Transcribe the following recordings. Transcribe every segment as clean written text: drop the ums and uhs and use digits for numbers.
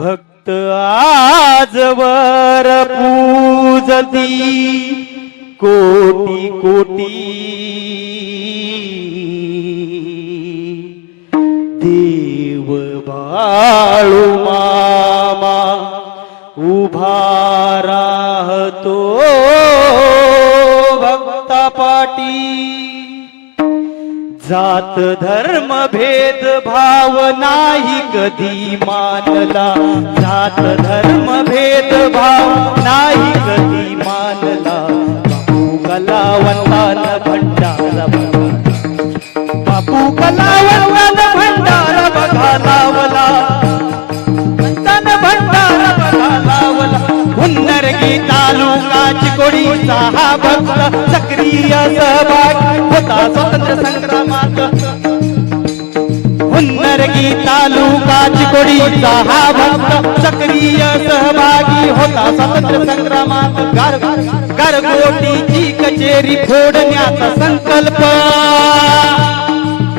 भक्त आजवर पूजती कोटी कोटी देव बाळू मामा उभा राहतो भक्तापाटी। जात धर्म भेद भाव नाही कधी मानला, जात धर्म भेद भाव नाही कधी मानला। बापू कलावंतान भंडार बघा, बापू कलावंतान भंडार बघा लावला, तन भंडार बघा लावला। हुन्नरगी तालुका चिकोडीचा हा भक्त सक्रिय सहभागी होता स्वातंत्र्य संग्रामात। हुन्नरगी तालुका चिकोडीचा हा भक्त सक्रिय सहभागी होता स्वातंत्र्य संग्रामात। गारगोटीची कचेरी फोडण्याचा संकल्प,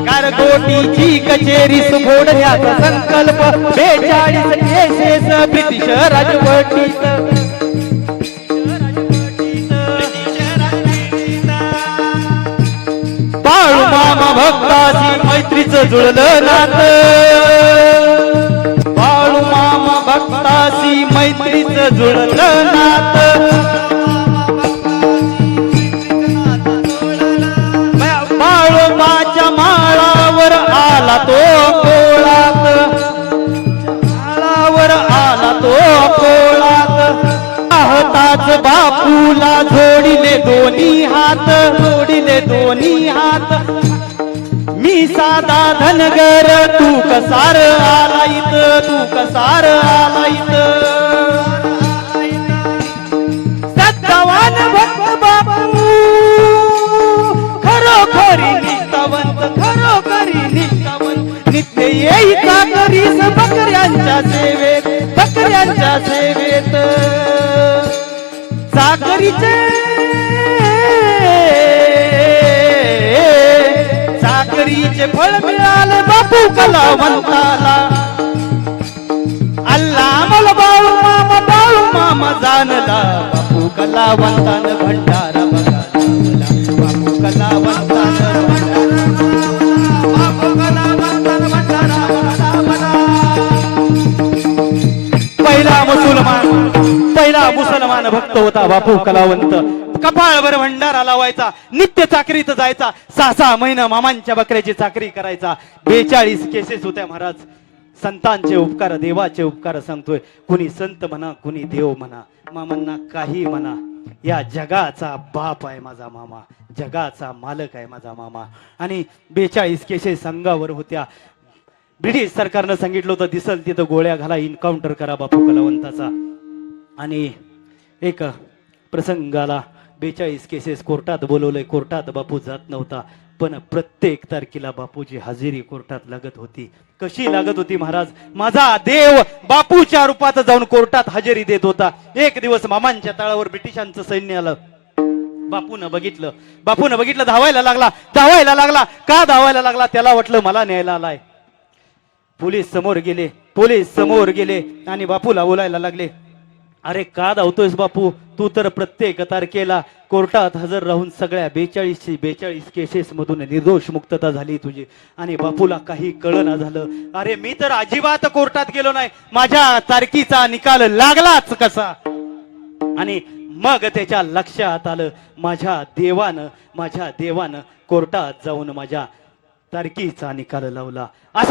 गारगोटीची कचेरी फोडण्याचा संकल्प 42 केसेस ब्रिटिश राजवटीत। बाळू मामा भक्ताशी मैत्रीचं जुळलं नातं, बाळू मामा भक्ताशी मैत्रीचं जुळलं नातं। बाळोबाच्या माळावर आला तो कोळात, माळावर आला तो कोळात। हाताच बापूला जोडिले दोन्ही हात, जोडिले दोन्ही हात। मी साधा धनगर तू कसार आला इथं, तू कसार आला इथं। सत्तावान भक्त बापू खरोखरी निष्ठावंत, खरोखरी निष्ठावंत। नित्य येईचा करीस बकऱ्यांच्या सेवेत, बकऱ्यांच्या सेवेत। चाकरीचे चाकरीचे फळ मिळाले बापू कलावंताला। अल्ला मला बाळू मामा जाणला, बापू कलावंतान भंडारा बघा लावला, बापू कलावंतान पहिला मुसलमान भक्त होता बापू कलावंत। कपाळभर भंडारा लावायचा, नित्य चाकरीत जायचा, 6-6 महिने मामांच्या बकऱ्याची चाकरी करायचा। 42 केसेस होत्या महाराज। संतांचे उपकार, देवाचे उपकार सांगतोय। कुणी संत म्हणा, कुणी देव म्हणा, मामांना काही म्हणा, या जगाचा बाप आहे माझा मामा, जगाचा मालक आहे माझा मामा। आणि 42 केसेस अंगावर होत्या। ब्रिटिश सरकारनं सांगितलं होतं दिसल तिथं गोळ्या घाला, इन्काउंटर करा बापू कलावंताचा। आणि एक प्रसंगाला 42 केसेस कोर्टात बोलवलंय, कोर्टात बापू जात नव्हता, पण प्रत्येक तारखेला बापूची हजेरी कोर्टात लागत होती। कशी लागत होती महाराज? माझा देव बापूच्या रूपात जाऊन कोर्टात हजेरी देत होता। एक दिवस मामांच्या तळावर ब्रिटिशांचं सैन्य आलं, बापून बघितलं, बापून बघितलं, धावायला लागला, धावायला लागला। का धावायला लागला? त्याला वाटलं मला न्यायला आलाय। पोलीस समोर गेले, पोलीस समोर गेले आणि बापूला बोलायला लागले, अरे का धावतोयस बापू? तू तर प्रत्येक तारखेला कोर्टात हजर राहून सगळ्या 42 केसेस मधून निर्दोष मुक्तता झाली तुझी। आणि बापूला काही कळना झालं, अरे मी तर अजिबात कोर्टात गेलो नाही, माझ्या तारखीचा निकाल लागलाच कसा? आणि मग त्याच्या लक्षात आलं, माझ्या देवानं कोर्टात जाऊन माझ्या तारखीचा निकाल लावला। असा